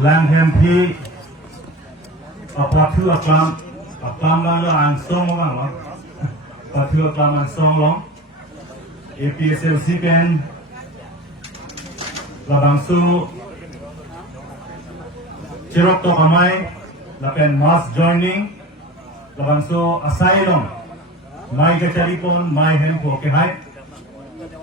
Langhem P. Apatu Aklam Lang Song Long. Apatu Aklam Song Long. APSLC Pen. Labangsu. Chirok to Kamay. Lapen mass joining. Labangsu Asylum. Mai Gacharipon, Mai Hempo Kehai.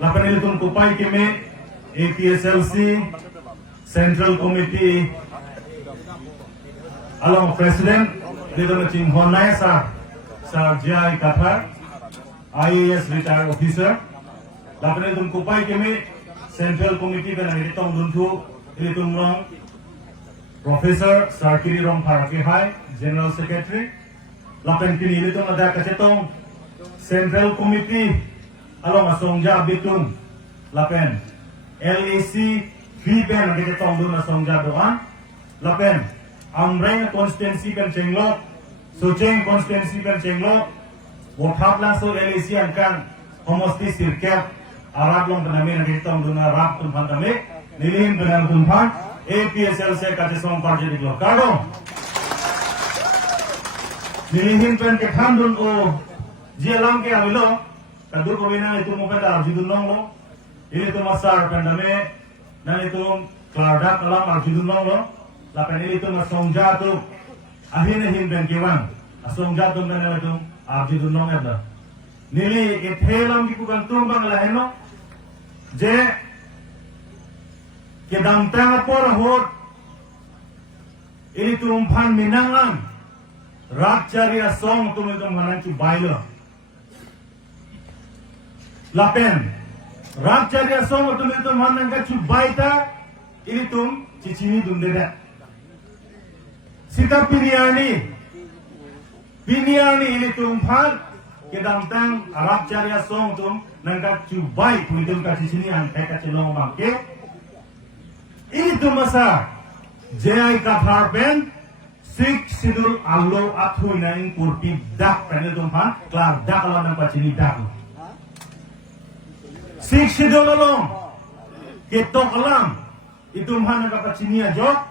Lapen Ilitun Kupai Kime. APSLC. Central Committee along President Lidon Ching Honai Sir Jai Kathar IAS retired officer Lapne Dum Kupai Kemi Central Committee dan Ilitong Duntu Ilitung Rong Professor Sir Kiri Rong Parakihai General Secretary Lapen Kini Ilitung ada Kacetong Central Committee along Asongja Bitun Lapen LAC Vipen kita tongdu na songja doan, lapen amreng konstituensi kan cenglo, suceng konstituensi kan cenglo, wakaf langsung LAC angkan homosti sirket Arab long penami na kita tongdu na Arab tumpan kami, nilin penam tumpan APSLC kate song parje di kado, nilin pen ke khandun o jelang ke amilo, kadur kawina itu mungkin dar jidun long lo, ini tu masar pendame dan itu keladak dalam arjudun lo, lapan ini itu masong jatuh, akhirnya himpen kiwan, asong jatuh dan itu arjudun lo ada. Nili ithelam dipukan tumbang laheno, je kedam tengah porahot, ini tumpan minangan, rak cari asong tum itu manancu bailo, lapen. Raja dia song atau itu mana enggak cubaita ini tum cicini dundeda. Sita piniani ini tumpan kedantang Arab cari song tum nangka cubai punitum kasih sini angkai kacilong bangke. Ini tum masa jai kafarben sik sidul allo athui naing kurti dak panel tumpan klar dak kalau nang pacini dak. Sik sidololong ketok alam itu mana kapat sini aja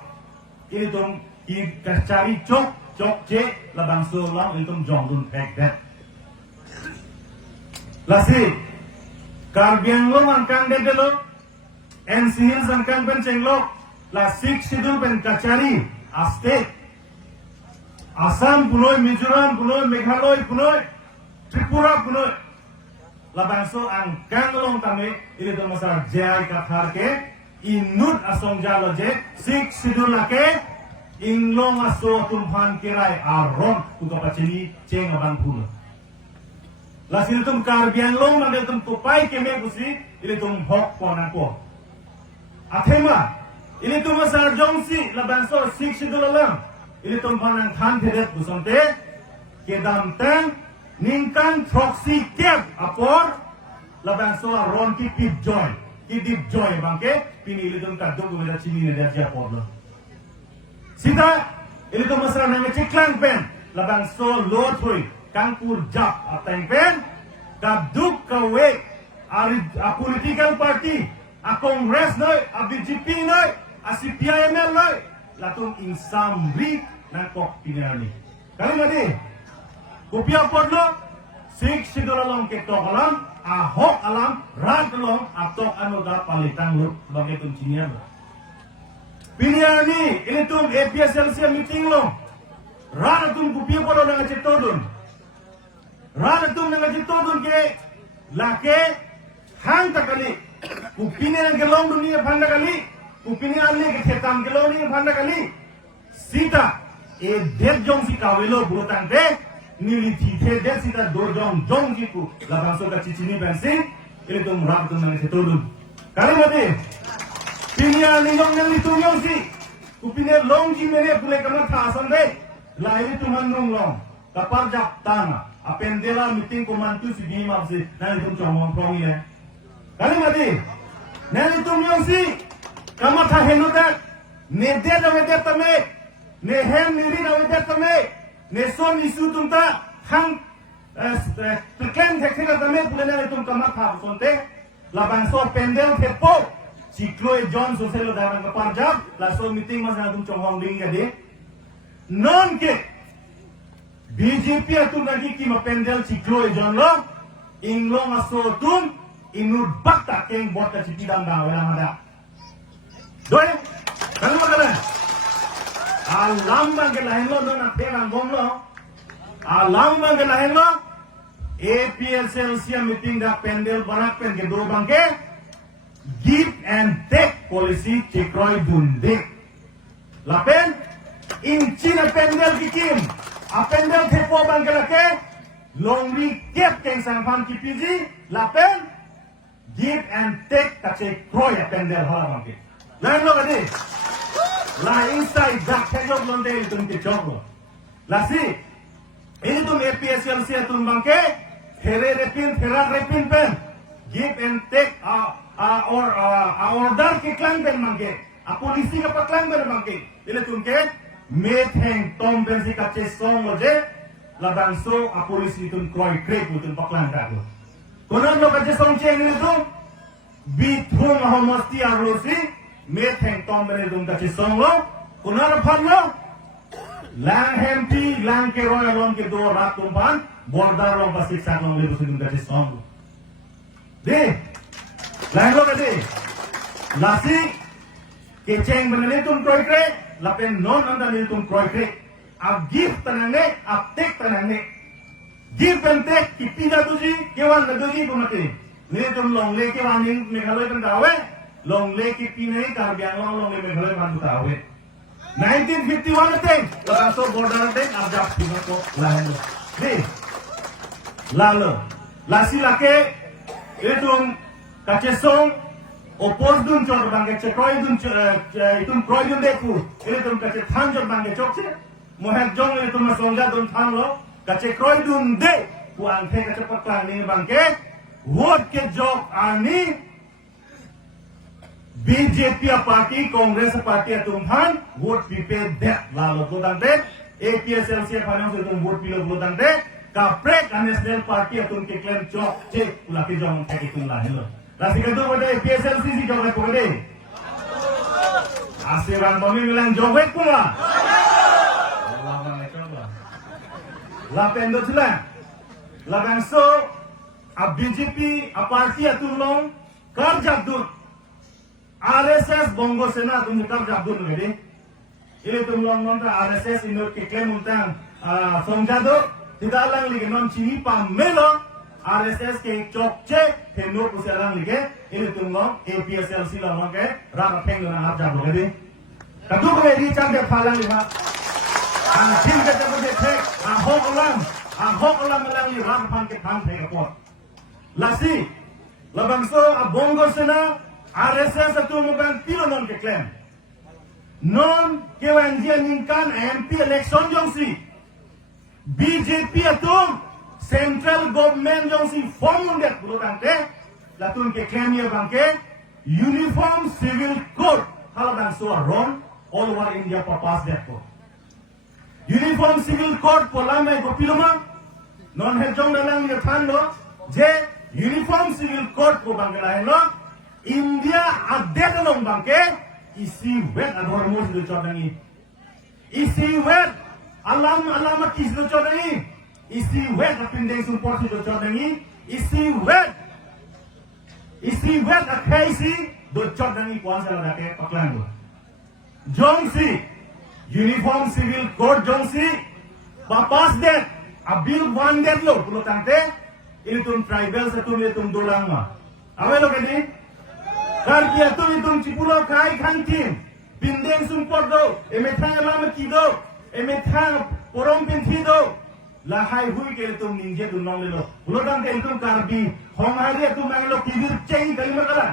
ini tum cari cok je labang sulam itu jong dun pek dat lasi karbiang lo mangkang de lo NCL sangkang penceng lo la sik sidol pen kacari aste Assam punoi Mizoram punoi Meghalaya punoi Tripura punoi labangso ang kanglong kami ini tu masalah jai kathar ke inut asong jalo je sik sidul lake inglong aso tumpan kirai aron untuk pacini ceng abang pula lasil tum karbian long mandel tum tupai keme kusi ini tum hok ponako athema ini tu masalah jongsi labangso sik sidul lang ini tum panang than theret busonte kedam teng ningkan proxy cap apor labang soa ron ki deep joy bangke pinili dum kadung gumeda chini ne dia apor sita ini tu masalah nang ciklang pen labang so lot hui kangpur jap ateng pen kaduk kawe ari a political party a congress noi a BJP noi a CPIML noi latung insam rik na kok pinani kali madi Kupia podlo, sik sidolong ketok alam, ahok alam, rad long, atok anoda palitang lu, bagi tuncinya. Pilihan ini tum APSLC meeting lo, rad tum kupia podlo dengan cetodun, rad tum dengan cetodun ke, lake, hang takali, kupini yang gelong dunia panda kali, kupini alne ke tetam gelong dunia panda kali, sita, jong si kawelo burutan te. Nili tite del sita dorjong jong jiku labang soka cicini bensin ini tuh murah tuh nang setudun kali mati pinia niyong nang ituyong si kupine long ji mere pule kama thasan de lairi tuh manung long kapal jak tana apendela meeting komantu si di mapsi nang itu chomong prong ya kali mati nang ituyong si kama tha henuda ne de de tame ne hem niri de tame Neson isu tumta hang pekan teknik tame pulena itum kamat ha sonte labang so pendel tepo ciklo John sosial dalam keparjab langsung meeting masa tum chonghong ding gade non ke BJP atun lagi ki mapendel ciklo John lo inglong aso tum inur bakta keng bota cipidang da wala mada doy kalau magala alam bang ke lain lo na terang gom lo alam bang ke lain lo APSLC meeting da pendel barak pen ke do bangke give and take policy cikroi dunde lapen incina pendel kikim apendel tepo bangke lake longri kep keng sangpan kipiji lapen give and take kace kroi apendel hala bangke lain lo kadi la inside dak kejok londe itu ke joglo lasi ini tuh APSLC atun bangke here repin pen give and take order ke klang ben mangke a polisi ka paklang ben mangke ile tunke met heng tom ben si ka che song loje la danso a polisi tun kroi krek tun paklang ka ko konan lo ka che song che ni tu bit hung homosti a rosi met heng tom ben tun ka che song lo konan phan lo lang hempi lang ke roy lon ke do rat tumpan border lo basik sa long le tun ka che song de lain lo kadi lasi keceng benele tum kroi kre lapen non anda ni tum kroi kre ab gift tanane ab tek tanane gift and tek kipida tuji kewan na tuji pumati ni tum long le kewan ning meghaloi kan dawe long le kipinai karbiang long le meghaloi kan dawe 1951 ate laso border ate ab jap pina ko lain lo ni lalo lasi lake itum kacesong opos dun chor bangke chekroi dun itum kroi dun deku ile tum kace than jor bangke chokche mohek jong ile tum songja dun than lo kace kroi dun de kuan the kace paklang ni bangke vote ke jok ani BJP party Congress party atum than vote pipe de lalo to dang de APSLC finance atum vote pilo to dang de kaprek national party atum ke claim chok che ulaki jong theki tum la hilo Lasi kado pada APSLC si jawab ko kade. Asiran bami bilang jawab ko lah. Allah malaikat lah. La pendo cila. La bangso a BJP a parti atulong kar jabdut. RSS bongo sena tum kar jabdut ngade. Ile tum long non ta RSS inor ke claim untang songjado tidak lang lagi non chini pamelo RSS ke chokche heno pusalang lige ini tunggu APSLC lawan ke rara peng dengan arja boleh kadu ke di cangke palang lima tim ke jago de tek ahok ulam melang li ram pang ke pang peng pot lasi labangso abongo sena RSS satu mukan pilo non ke klaim non ke wanjian ningkan MP election jongsi BJP atum Central government jong si form det bulo tante latun ke kemia bangke uniform civil code hal dan so ron all over India papas det ko uniform civil code polame go piloma non he jong dalang ye than lo je uniform civil code ko bangla lo India adet long bangke isi wet ador mos do chodangi isi wet alamat is do chodangi isi wet apindeng support do chodangi isi wet akaisi do chodangi kuasa lake paklan do jongsi uniform civil code jongsi papas det abil one det lo pulo tante ini tum tribal satu ni tum dulang ma awe lo kedi kar dia tum cipulo kai kantin pindeng support do emethang lama kido emethang porom pinthi do lahai hui ke tum ninje tu nong le lo bulo tante tum karbi hong hari tum mang lo kibir ceng kali makala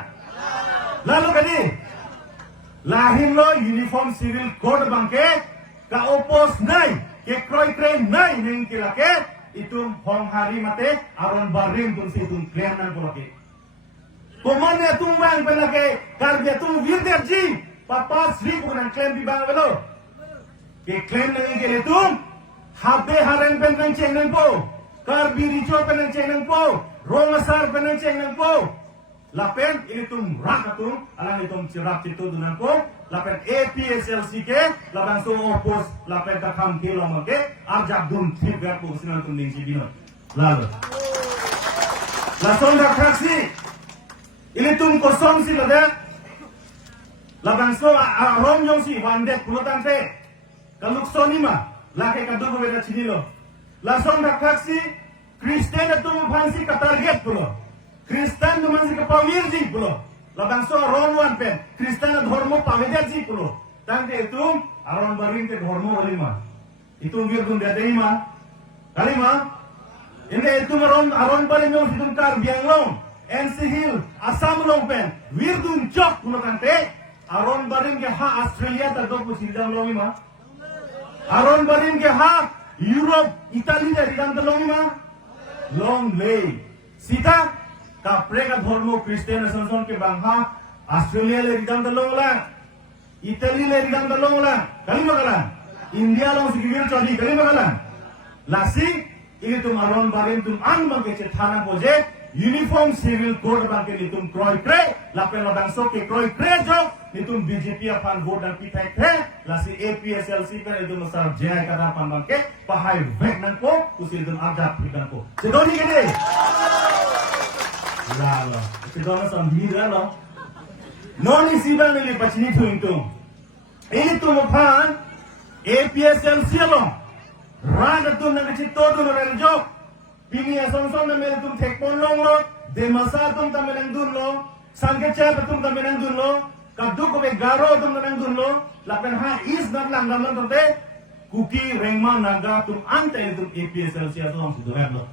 lalu kadi lahin lo uniform civil code bangke ka opos nai ke kroi kren nai neng kilake itu hong hari mate aron barim tum si tum kren nan kolake komane tum bang pelake karbe tum virderji papa sri bukan kren di bang velo ke kren nang ke tum habe haren pen nang cheng nang po karbi richo pen nang cheng nang po rongasar pen nang cheng nang po lapen ini tum rakatum alang itum cirap itu dengan ko lapen APSLC ke lapan so opos lapen kakam kilom ke arjak dum tiga ko sinan tum ding sibino lalu lason dak taksi ini tum kosong si lada lapan so arom jong si wandek pulutan te kaluk sonima lake kaduk beda cini lo lason dak taksi Kristen itu fansi ka target pulo. Kristen itu fansi ka pawirji pulo. Labang so ronwan pen. Kristen itu dhormo pawedaji pulo. Tangke itu aron barin ke dhormo walima. Itu ngir tum dia terima. Kalima. Ini itu aron barin yung situm kar biang long. NC Hill Assam long pen. Wir dun chok pulo tante. Aron barin ke ha Australia ta do pusidang longima. Aron barin ke ha Europe Italy ta ridang longima. Long way. Sita kapreka dhormo Kristen asonson ke bangha Australia le ridam dalong la, Italy le ridam dalong la, kalima kalan. India long sigir chodi kalima kalan. Lasi ini tum aron barin tum an bangke cethana boje uniform civil code bangke ni tum kroi kre lapen labang so ke kroi kre jo ni tum BJP apan vote dan pitai kre lasi APSLC kan itu masar jai kata pan bangke pahai vek nan ko kusil tum arjat pikan ko sedoni kene lalo sedona sambi lalo noni siban ni pachini tuing tum ini tum pan APSLC lo Rada tum nang cito tum nang jok Pini asong-song na meron tum tekpon long lo, demasa tum ta menang dun lo, sangkecha tum ta menang dun lo, kaduk ko be garo tum menang dun lo, lapen ha is not lang naman tum te, kuki rengma naga tum ante tum APSLC atong sido lo.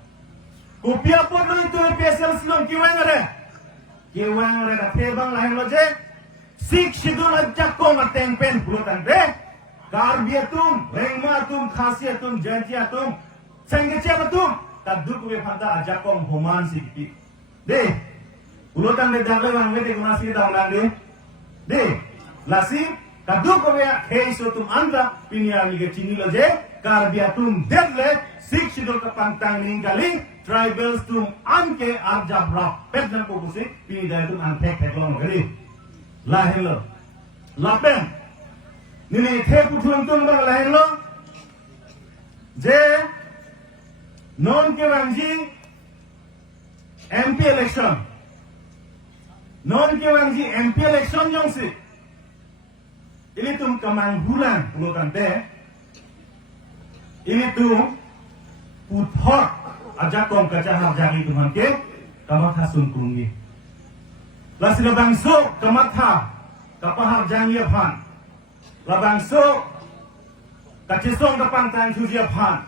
Kupia po lo itu APSLC lo kiwang are na tebang lain lo je, sik sidul ajak ko mateng pen pulutan te, karbia tum, rengma tum, khasia tum, jantia tum, sangkecha tum. Kaduk we phanta ajakong homan sikti de ulotan de dawe wang we de kunasi da nang de lasi kaduk we heiso tum anda pinia ni ge chini lo je karbia tum dedle sikshidol ka pantang ning kali tribals tum anke arjabra pedna ko busi pini da tum an thek thek long gari lahelo lapen nini the puthun tum ba lahelo je non ke wangji MP election non ke wangji MP election jongsi ini tum kamang bulan ulokan te ini tum puthot ajak kom kacahar jagi tuman ke kamatha sunkungi lasila bangso kamatha kapahar jangi phan la bangso kachisong kapantang suji phan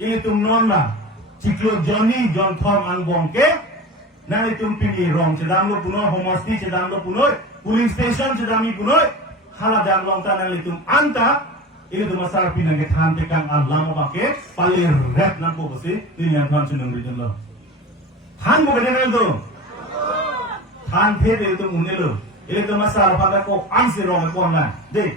ini tum nonna ciklo Johnny John Tom Angbong ke na itum pini rong sedang lo puno homosti sedang lo puno polling station sedang mi puno hala dan long tanah itum anta ini tum masar pinang ke than tekang alam pake palir red nan po besi ini yang tuan sunung region lo than bo kene lo than the de tum unne lo ini tum masar pada ko ansi rong ko na de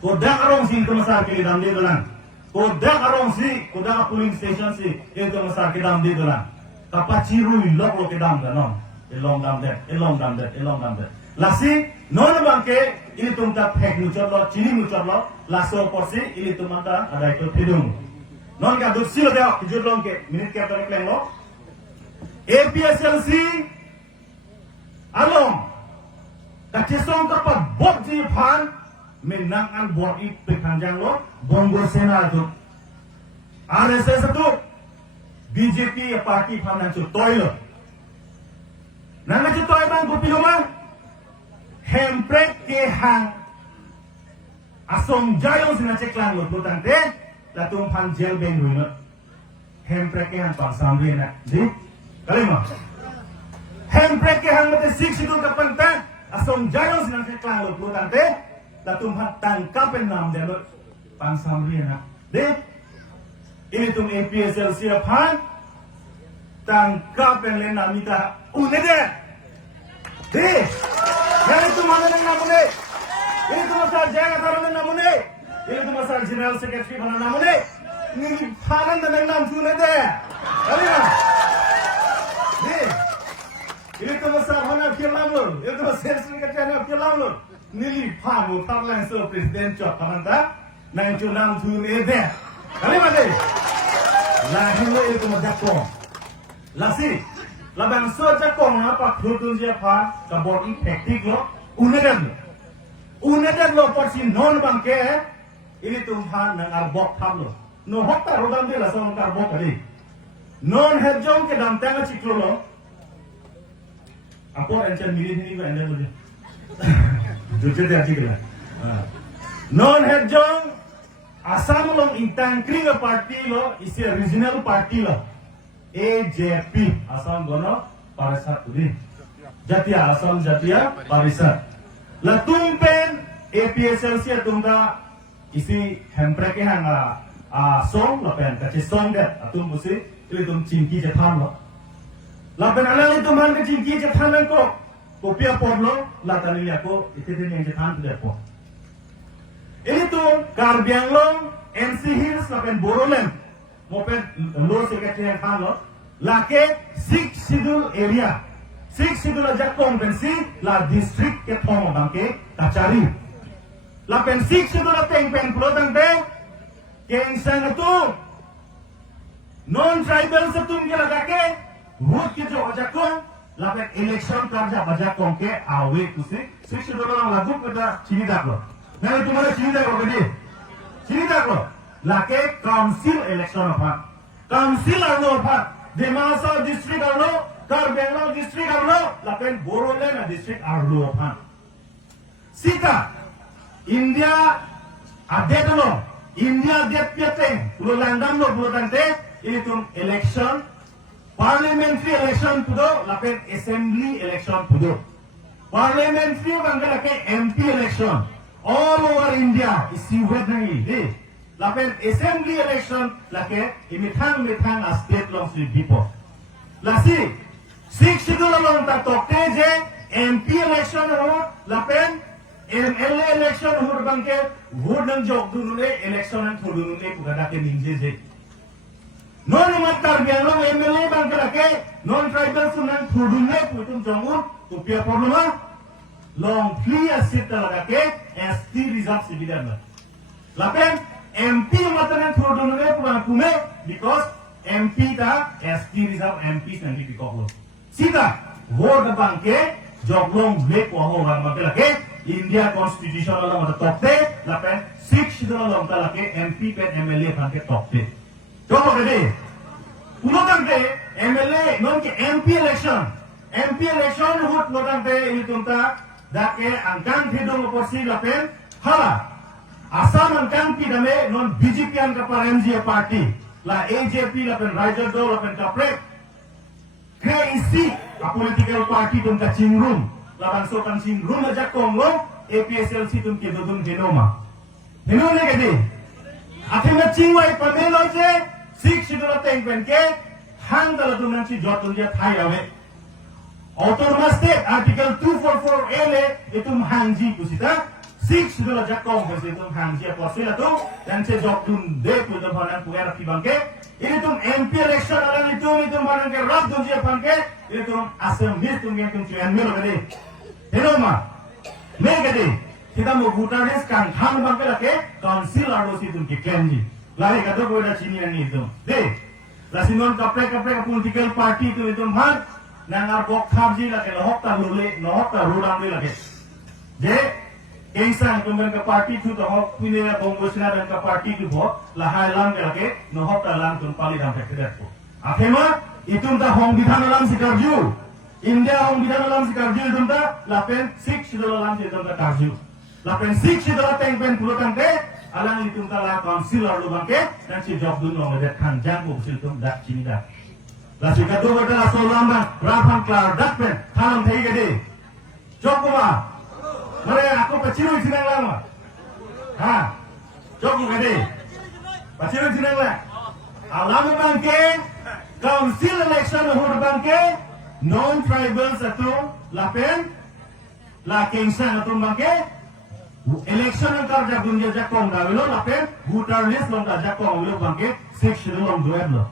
ko dak rong sin tum masar ke dam de dolan Kodak arong si, kodak polling station si, itu masar kedam di dalam. Kapaciru ilok lo kedam dalam. Elong dam det. Lasi, non bangke ini tumta pek nucor lo, cini nucor lo, laso porsi ini tumata ada itu hidung. Non ka dut silo deo, kijur long ke minit ke apa kleng lo. APSLC along. Kacesong kapat bot ji pan menangan buat itu pekanjang lo Bongo Sena itu RSS itu BJP parti paman itu toilet nana itu toilet bang kopi rumah hemprek ke hang asong jayon sina ceklang lo tutan te latung pan jel beng ruinot hemprek ke hang pasamri na di kalima hemprek ke hang mate sik situ kapan ta asong jayon sina ceklang lo tutan te latung pan tangkapen nam de lo Samri na de ini tum APSLC pan tangkap yang lain namita une de yang itu mana yang namune ini tu masal jaga taruh namune ini tu masal general secretary mana namune ini panan dan yang nam tune de kali na de Ini tuh sarana kilang lo, itu sensri kacanya kilang lo. Nili pamu tarlang so presiden cok kamanta, nang cunam tuh ede. Kali mana? Lahir lo itu majakong. Lasi, laban so jakong apa krutun siapa? Kabor efektif lo, unedan lo porsi non bangke. Ini Tuhan nang arbok tham lo. No hokta rodam dia lah sama arbok tadi. Non hejong ke dalam tengah ciklo lo. Apa encen milih ini gua encen dulu. Jujur dia ciklo. Non hejong asam lo intang kring party lo isi regional party lo. AJP asam gono parisat tadi. Jatia asam Jatia parisat. Latumpen APSLC tungga isi hempreke hanga song lapen kaci song det atum busi itu cingki jetan lo lapen alang itu man ke cingki jetan ko kopia porlo latani liako itu yang jetan tu depo ini tu Karbiang Long MC Hills lapen Borolen mopen lo sekretari yang kan lo lake 6 schedule area 6 schedule aja kompensi la district ke thong bangke kacari lapen 6 schedule peng pulo tangte Keng sang itu non tribal setum ke lagake vote ke jo ajakong lapet election karja bajakong ke awe kusi six dolar lagu pada sini dak lo nah itu mana sini dak lo gede sini dak lo lake council election apa council arlo apa Demasa district arlo Karbiang Long district arlo lapet Borolen district arlo apa sita India ada lo India get piateng, pulau landam lo pulau tante, ini tuh election, parliamentary election pudo, lapen assembly election pudo, parliamentary bangga ke MP election, all over India, isi wet nangi, lapen assembly election, lake ini thang a state long si dipo, lasi, 6 schedule long tak tokte je, MP election ho, lapen MLA election hur bangke vote nang jog dunune election nang thudunune pugada ke ninje je non mat Karbiang Long MLA bangke ke non tribal sunang thudunne putum jongun tupia porluma long clear seat laga ke ST reserve civilian lapen MP matanan thudunune pume because MP ta ST reserve MP sangi dikoklo sida vote bangke joglong blek waho bangke ke India Constitution alam ada tokte, lapen 6 dalam alam ke MP pen MLA kan ke tokte. Coba kede, unotan ke MLA non ke MP election hut unotan ke ini tunta, dake angkan hidung oposisi lapen, hala, asam angkan pidame non BJP an kapar MJ party, la AJP lapen Raja Do lapen kaprek, ke isi a political party tunta cingrum. Laban sokan sing room aja konglong APSLC tum ke dodun genoma henone gede athema chingwai pamelo je 6 schedule teng pen ke hang dala dum nanchi jotun je thai awe autonomous state article 244 ele itum hangji kusita 6 schedule aja kong ke itum hangji posila tu dan se jotun de pu do bhanan puera pibangke ini tum MP election alam itum bhanan ke rab dun je panke itu assembly tum yang tum cuan melo gede Heloma, megade kita mau voteris kan hang bangke lake council arlo si tum ke kenji lari kado ko da chini ani itu de lasinon kapre political party itu bhag nangar bok khabji lake lohok ta rudam le lake je keisa tumben ke party tu to hok pine bongosina dan ke party tu ho lahai lam ke lake lohok ta lam tum pali dam ke ko akhema itum ta hong bidhan lam sikarju India hong bidhan alam si karju itum ta lapen 6 schedule alam si itum ta karju lapen 6 schedule teng pen pulo tangke alang itum ta la council arlo bangke dan si job dun long de kan jang ko sil tum dak chini dak la si kado bata la solam ba rapan klar dak pen thalam thei gede job ko ba mare aku pachiru sinang lama ha job ko gede pachiru sinang la alam bangke council election hur bangke non-tribal satu lapen la kengsa satu bangke election ang karja dunia jakong dawilo lapen voter list long da jakong lo bangke 6 long duet lo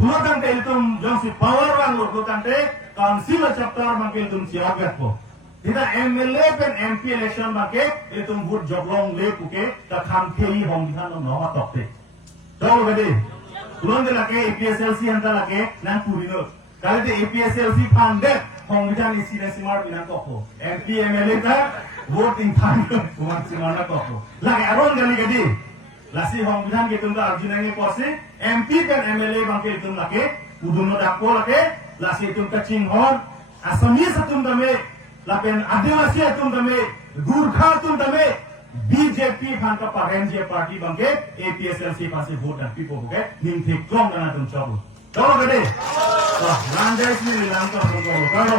pulo tante itu jong si power wang lo tante council chapter माके तुम सियाग गएको दिना MLA pen MP election माके ये तुम वोट जबलों ले पुके ता खाम खेली होम दिखानो नवा तोते तो गदे तुरंत लगे एपीएसएलसी हंता लगे ना पूरी नो कल ते एपीएसएलसी फांडे होम दिखान इसी ने सिमार बिना कोको एमपी एमएलए का वोट इन फांडे कुमार सिमार ना कोको लगे अरोन गली गदी लासी होम दिखान के तुम का अर्जुन ने पोसे एमपी पेन एमएलए माके तुम लगे उदुनो दाको लगे लासी तुम का चिंगहर असमीस तुम दमे लापेन आदिवासी तुम दमे गुरखा तुम दमे बीजेपी भांका पारेंजे पार्टी बंके एपीएसएलसी पासे वोट डाकी पोगे निंथे क्लोंग ना तुम चाबो तो गदे तो लांजाइस में लांग तो करो